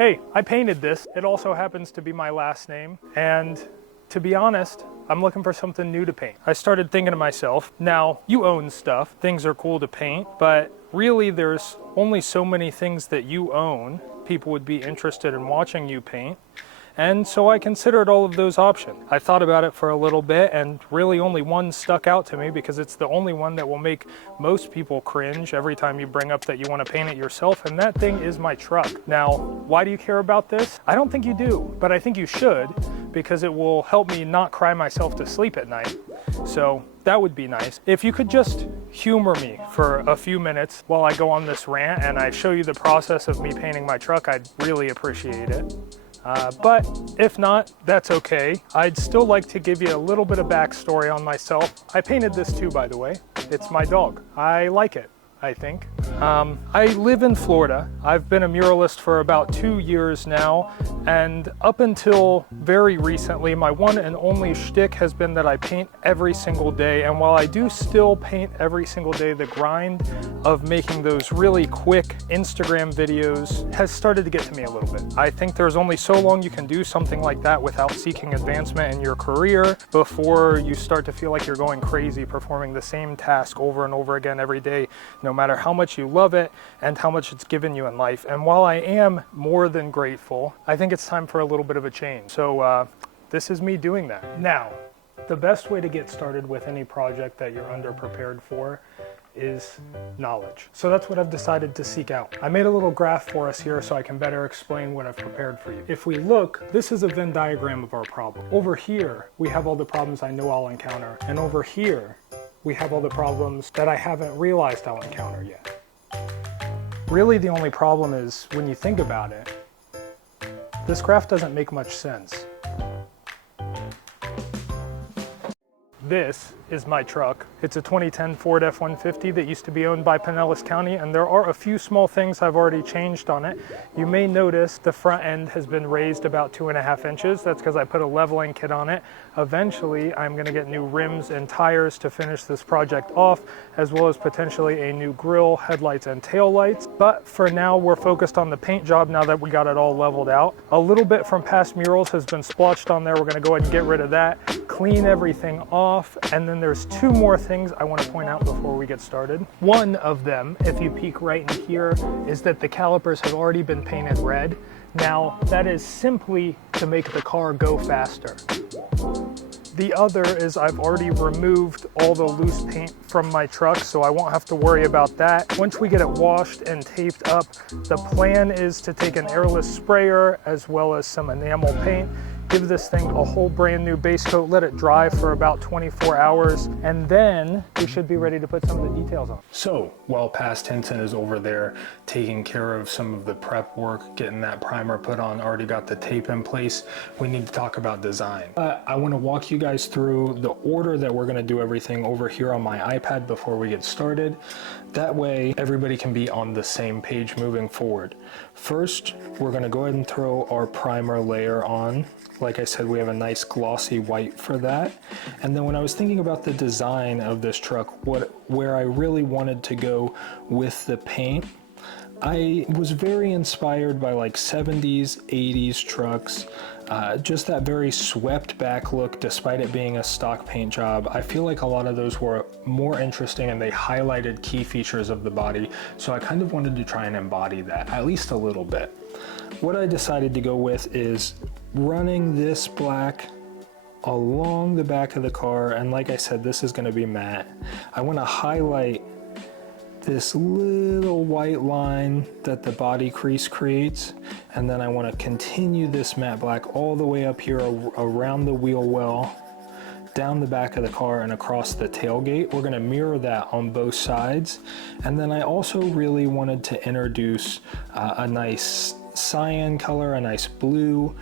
Hey, I painted this. It also happens to be my last name. And to be honest, I'm looking for something new to paint. I started thinking to myself, now you own stuff, things are cool to paint, but really there's only so many things that you own people would be interested in watching you paint. And so I considered all of those options. I thought about it for a little bit, and really only one stuck out to me because it's the only one that will make most people cringe every time you bring up that you want to paint it yourself, and that thing is my truck. Now, why do you care about this? I don't think you do, but I think you should, because it will help me not cry myself to sleep at night. So that would be nice. If you could just humor me for a few minutes while I go on this rant and I show you the process of me painting my truck, I'd really appreciate it. But if not, that's okay. I'd still like to give you a little bit of backstory on myself. I painted this too, by the way. It's my dog. I like it, I think. I live in Florida. I've been a muralist for about 2 years now, and up until very recently, my one and only shtick has been that I paint every single day. And while I do still paint every single day, the grind of making those really quick Instagram videos has started to get to me a little bit. I think there's only so long you can do something like that without seeking advancement in your career before you start to feel like you're going crazy performing the same task over and over again every day, no matter how much you love it and how much it's given you in life. And while I am more than grateful, I think it's time for a little bit of a change. So this is me doing that. Now, the best way to get started with any project that you're underprepared for is knowledge. So that's what I've decided to seek out. I made a little graph for us here so I can better explain what I've prepared for you. If we look, this is a Venn diagram of our problem. Over here, we have all the problems I know I'll encounter. And over here, we have all the problems that I haven't realized I'll encounter yet. Really, the only problem is when you think about it, this graph doesn't make much sense. This is my truck. It's a 2010 Ford F-150 that used to be owned by Pinellas County, and there are a few small things I've already changed on it. You may notice the front end has been raised about 2.5 inches. That's because I put a leveling kit on it. Eventually, I'm gonna get new rims and tires to finish this project off, as well as potentially a new grille, headlights, and tail lights. But for now, we're focused on the paint job now that we got it all leveled out. A little bit from past murals has been splotched on there. We're gonna go ahead and get rid of that, clean everything off, and then there's two more things I want to point out before we get started. One of them, if you peek right in here, is that the calipers have already been painted red. Now, that is simply to make the car go faster. The other is I've already removed all the loose paint from my truck, so I won't have to worry about that. Once we get it washed and taped up, the plan is to take an airless sprayer as well as some enamel paint, give this thing a whole brand new base coat, let it dry for about 24 hours, and then we should be ready to put some of the details on. So while Past Hinton is over there taking care of some of the prep work, getting that primer put on, already got the tape in place, we need to talk about design. I want to walk you guys through the order that we're going to do everything over here on my iPad before we get started. That way everybody can be on the same page moving forward. First, we're going to go ahead and throw our primer layer on. Like I said, we have a nice glossy white for that. And then when I was thinking about the design of this truck, where I really wanted to go with the paint, I was very inspired by like 70s, 80s trucks, just that very swept back look despite it being a stock paint job. I feel like a lot of those were more interesting and they highlighted key features of the body. So I kind of wanted to try and embody that, at least a little bit. What I decided to go with is running this black along the back of the car, and like I said, this is going to be matte. I want to highlight this little white line that the body crease creates, and then I want to continue this matte black all the way up here around the wheel well, down the back of the car and across the tailgate. We're going to mirror that on both sides. And then I also really wanted to introduce a nice cyan color, a nice blue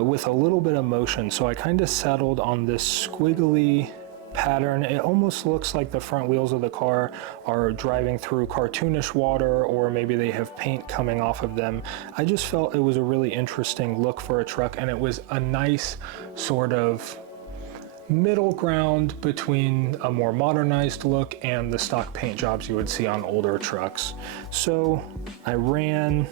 with a little bit of motion. So I kind of settled on this squiggly pattern. It almost looks like the front wheels of the car are driving through cartoonish water, or maybe they have paint coming off of them. I just felt it was a really interesting look for a truck, and it was a nice sort of middle ground between a more modernized look and the stock paint jobs you would see on older trucks. So I ran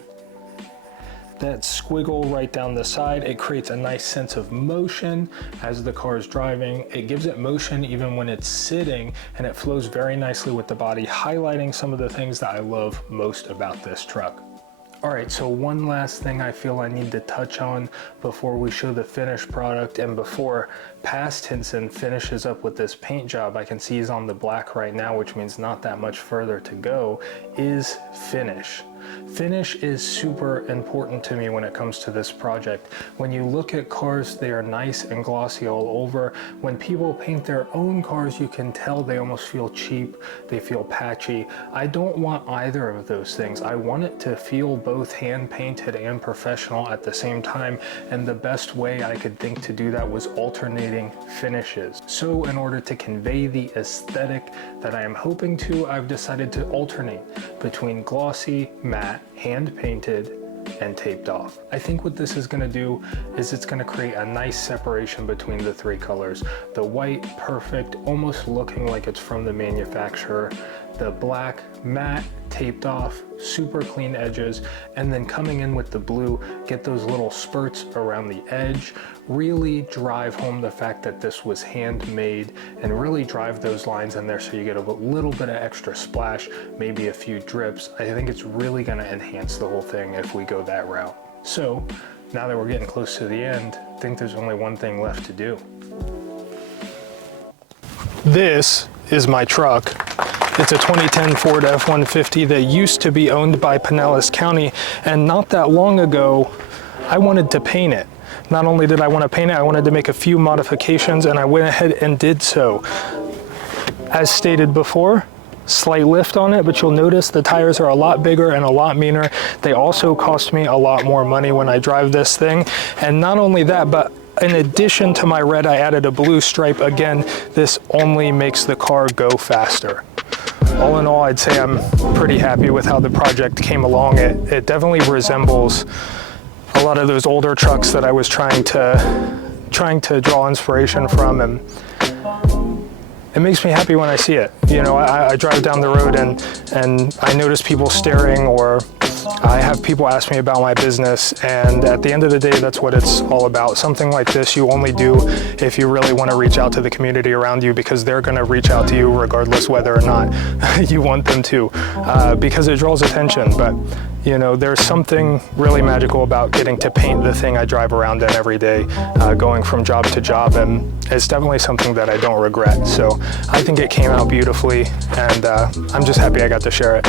that squiggle right down the side. It creates a nice sense of motion as the car is driving. It gives it motion even when it's sitting, and it flows very nicely with the body, highlighting some of the things that I love most about this truck. All right, so one last thing I feel I need to touch on before we show the finished product and before Past Hinson finishes up with this paint job. I can see he's on the black right now, which means not that much further to go, is finish. Finish is super important to me when it comes to this project. When you look at cars, they are nice and glossy all over. When people paint their own cars, you can tell they almost feel cheap, they feel patchy. I don't want either of those things. I want it to feel both hand painted and professional at the same time, and the best way I could think to do that was alternating finishes. So in order to convey the aesthetic that I am hoping to, I've decided to alternate between glossy, matte, hand painted, and taped off. I think what this is going to do is it's going to create a nice separation between the three colors. The white, perfect, almost looking like it's from the manufacturer. The black, matte, taped off, super clean edges, and then coming in with the blue, get those little spurts around the edge, really drive home the fact that this was handmade, and really drive those lines in there so you get a little bit of extra splash, maybe a few drips. I think it's really going to enhance the whole thing if we go that route. So now that we're getting close to the end, I think there's only one thing left to do. This is my truck. It's a 2010 Ford F-150 that used to be owned by Pinellas County, and not that long ago, I wanted to paint it. Not only did I want to paint it, I wanted to make a few modifications, and I went ahead and did so. As stated before, slight lift on it, but you'll notice the tires are a lot bigger and a lot meaner. They also cost me a lot more money when I drive this thing. And not only that, but in addition to my red, I added a blue stripe. Again, this only makes the car go faster. All in all, I'd say I'm pretty happy with how the project came along. It definitely resembles a lot of those older trucks that I was trying to draw inspiration from, and it makes me happy when I see it. You know, I drive down the road and I notice people staring, or I have people ask me about my business, and at the end of the day, that's what it's all about. Something like this you only do if you really want to reach out to the community around you, because they're going to reach out to you regardless whether or not you want them to, because it draws attention. But you know, there's something really magical about getting to paint the thing I drive around in every day, going from job to job, and it's definitely something that I don't regret. So I think it came out beautifully, and I'm just happy I got to share it.